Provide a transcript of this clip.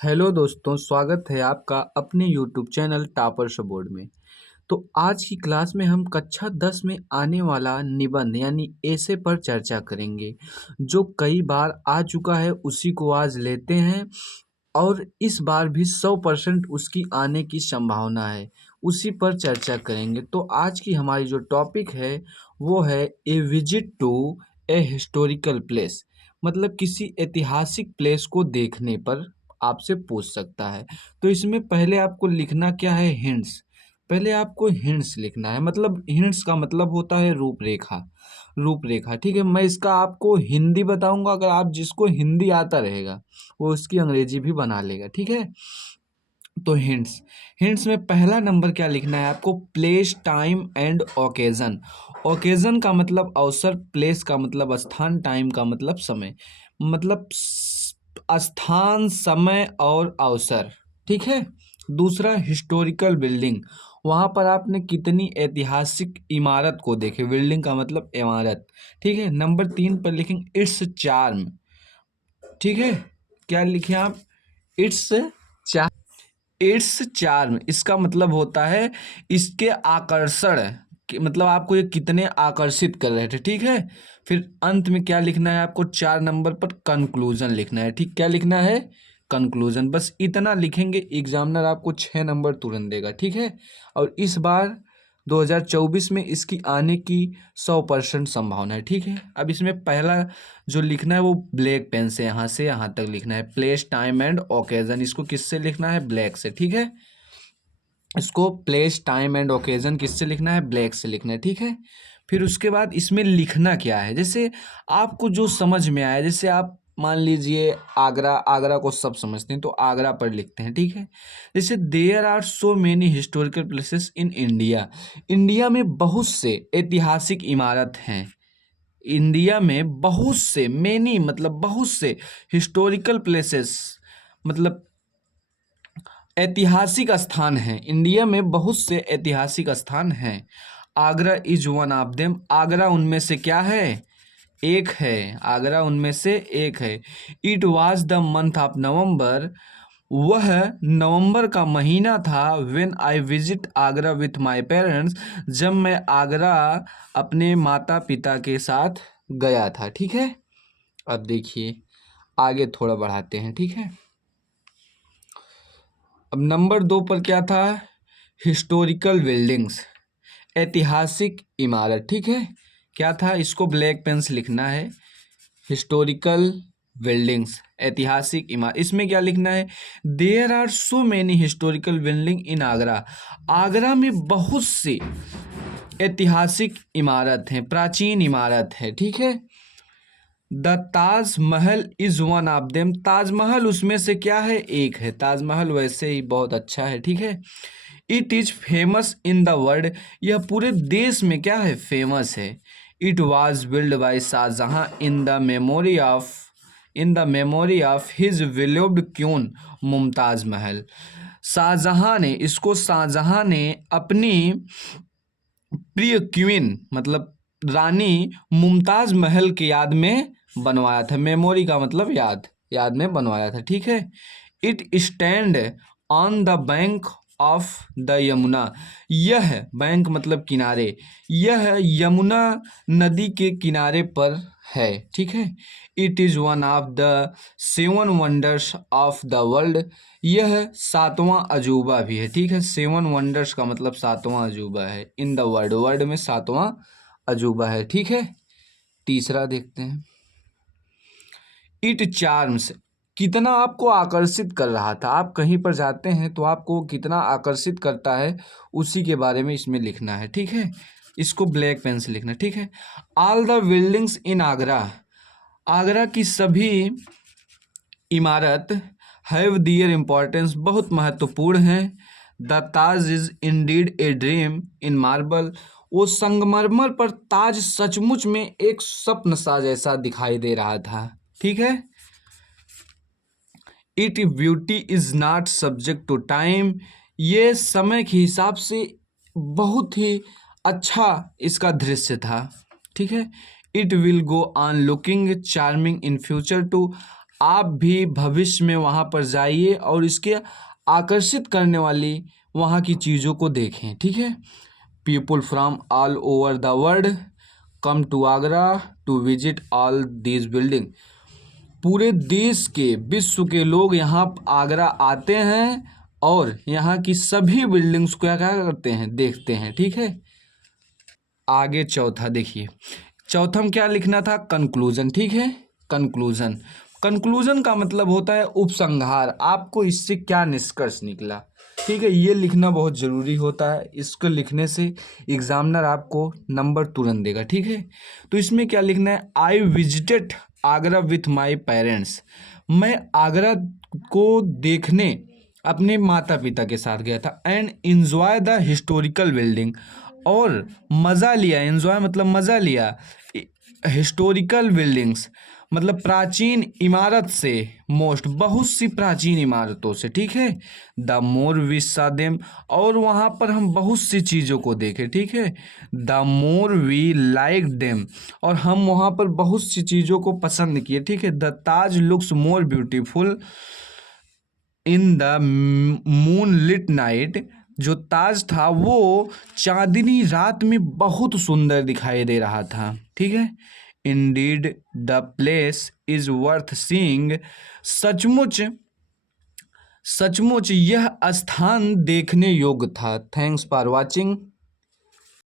Hello दोस्तों, स्वागत है आपका अपने यूट्यूब चैनल टॉपर्स बोर्ड में। तो आज की क्लास में हम कक्षा 10 में आने वाला निबंध यानी ऐसे पर चर्चा करेंगे, जो कई बार आ चुका है उसी को आज लेते हैं और इस बार भी 100% उसकी आने की संभावना है, उसी पर चर्चा करेंगे। तो आज की हमारी जो टॉपिक है वो है a visit to a historical place, मतलब किसी ऐतिहासिक प्लेस को देखने पर आपसे पूछ सकता है। तो इसमें पहले आपको लिखना क्या है, हिंट्स। पहले आपको हिंट्स लिखना है, मतलब हिंट्स का मतलब होता है रूपरेखा। रूपरेखा, ठीक है। मैं इसका आपको हिंदी बताऊंगा, अगर आप जिसको हिंदी आता रहेगा वो उसकी अंग्रेजी भी बना लेगा, ठीक है। तो हिंट्स हिंट्स में पहला नंबर क्या लिखना है आपको, place time and occasion. Occasion का मतलब अवसर, प्लेस का मतलब स्थान, टाइम का मतलब समय, मतलब स्थान, समय और अवसर, ठीक है। दूसरा हिस्टोरिकल बिल्डिंग, वहाँ पर आपने कितनी ऐतिहासिक इमारत को देखे, बिल्डिंग का मतलब इमारत, ठीक है। नंबर 3 पर लिखेंगे इट्स चार्म, ठीक है। क्या लिखे आप, इट्स इट्स चार्म, इसका मतलब होता है इसके आकर्षण मतलब आपको ये कितने आकर्षित कर रहे थे, ठीक है। फिर अंत में क्या लिखना है आपको, 4 नंबर पर कंक्लूजन लिखना है, ठीक। क्या लिखना है, कंक्लूजन। बस इतना लिखेंगे, एग्जामिनर आपको 6 नंबर तुरंत देगा, ठीक है। और इस बार 2024 में इसकी आने की 100% संभावना है, ठीक है। अब इसमें पहला जो लिखना है वो ब्लैक पेन से यहाँ तक लिखना है, प्लेस टाइम एंड ओकेजन। इसको किससे लिखना है, ब्लैक से, ठीक है। इसको प्लेस टाइम एंड ओकेजन किससे लिखना है, ब्लैक से लिखना है, ठीक है। फिर उसके बाद इसमें लिखना क्या है, जैसे आपको जो समझ में आया, जैसे आप मान लीजिए आगरा, आगरा को सब समझते हैं तो आगरा पर लिखते हैं, ठीक है। जैसे there are so many historical places in India, India में बहुत से ऐतिहासिक इमारत हैं। इंडिया में बहुत से, मेनी मतलब बहुत से, हिस्टोरिकल प्लेसेस मतलब ऐतिहासिक स्थान हैं। इंडिया में बहुत से ऐतिहासिक स्थान हैं। Agra is one of them, Agra उनमें से क्या है, एक है। आगरा उनमें से एक है। It was the month of November, वह नवंबर का महीना था। When I visit Agra with my parents, जब मैं आगरा अपने माता पिता के साथ गया था, ठीक है। अब देखिए आगे थोड़ा बढ़ाते हैं, ठीक है। अब नंबर 2 पर क्या था, हिस्टोरिकल बिल्डिंग्स, ऐतिहासिक इमारत, ठीक है। क्या था, इसको ब्लैक पेन से लिखना है, हिस्टोरिकल बिल्डिंग्स, ऐतिहासिक इमारत। इसमें क्या लिखना है, there are so many historical building in Agra, Agra में बहुत सी ऐतिहासिक इमारत हैं, प्राचीन इमारत है, ठीक है। The Taj Mahal is one of them, Taj Mahal उसमें से क्या है, एक है। ताजमहल वैसे ही बहुत अच्छा है, ठीक है। It is famous in the world, यह पूरे देश में क्या है, फेमस है। It was build by Shahjahan in the memory of his beloved queen Mumtaz Mahal. Shahjahan ने, इसको शाहजहां ने अपनी प्रिय क्वीन मतलब रानी मुमताज महल की याद में बनवाया था। मेमोरी का मतलब याद, याद में बनवाया था, ठीक है। It stand on the bank of the Yamuna, यह बैंक मतलब किनारे, यह यमुना नदी के किनारे पर है, ठीक है। It is one of the 7 wonders of the world, यह 7वां अजूबा भी है, ठीक है। 7 वंडर्स का मतलब 7वां अजूबा है, इन द वर्ल्ड, वर्ल्ड में 7वां अजूबा है, ठीक है। तीसरा देखते हैं, इट चार्म्स, कितना आपको आकर्षित कर रहा था। आप कहीं पर जाते हैं तो आपको कितना आकर्षित करता है, उसी के बारे में इसमें लिखना है, ठीक है। इसको ब्लैक पेन से लिखना, ठीक है। ऑल द बिल्डिंग्स इन आगरा, आगरा की सभी इमारत हैव दियर इम्पोर्टेंस, बहुत महत्वपूर्ण हैं। The Taj is Indeed a dream in marble, वो संगमरमर पर ताज सचमुच में एक स्वप्न सा जैसा दिखाई दे रहा था, ठीक है। It beauty is not subject to time, ये समय के हिसाब से बहुत ही अच्छा इसका दृश्य था, ठीक है। It will go on looking charming in future too, आप भी भविष्य में वहाँ पर जाइए और इसके आकर्षित करने वाली वहाँ की चीज़ों को देखें, ठीक है। People from all over the world come to Agra to visit all these building. पूरे देश के, विश्व के लोग यहाँ आगरा आते हैं और यहाँ की सभी बिल्डिंग्स को क्या क्या करते हैं, देखते हैं, ठीक है। आगे चौथा देखिए, चौथा में क्या लिखना था, कंक्लूजन, ठीक है। कंक्लूजन, कंक्लूजन का मतलब होता है उपसंहार, आपको इससे क्या निष्कर्ष निकला, ठीक है, ये लिखना बहुत ज़रूरी होता है। इसको लिखने से एग्जामिनर आपको नंबर तुरंत देगा, ठीक है। तो इसमें क्या लिखना है, I visited Agra with my parents. मैं आगरा को देखने अपने माता पिता के साथ गया था। And enjoy the historical building, और मज़ा लिया, एन्जॉय मतलब मज़ा लिया, हिस्टोरिकल बिल्डिंग्स मतलब प्राचीन इमारत से, मोस्ट बहुत सी प्राचीन इमारतों से, ठीक है। The more we saw them, और वहाँ पर हम बहुत सी चीज़ों को देखें, ठीक है। The more we like them, और हम वहाँ पर बहुत सी चीज़ों को पसंद किए, ठीक है। The Taj looks more beautiful in the moonlit night, जो ताज था वो चांदनी रात में बहुत सुंदर दिखाई दे रहा था, ठीक है। Indeed the place is worth seeing, सचमुच सचमुच यह स्थान देखने योग्य था। Thanks for watching.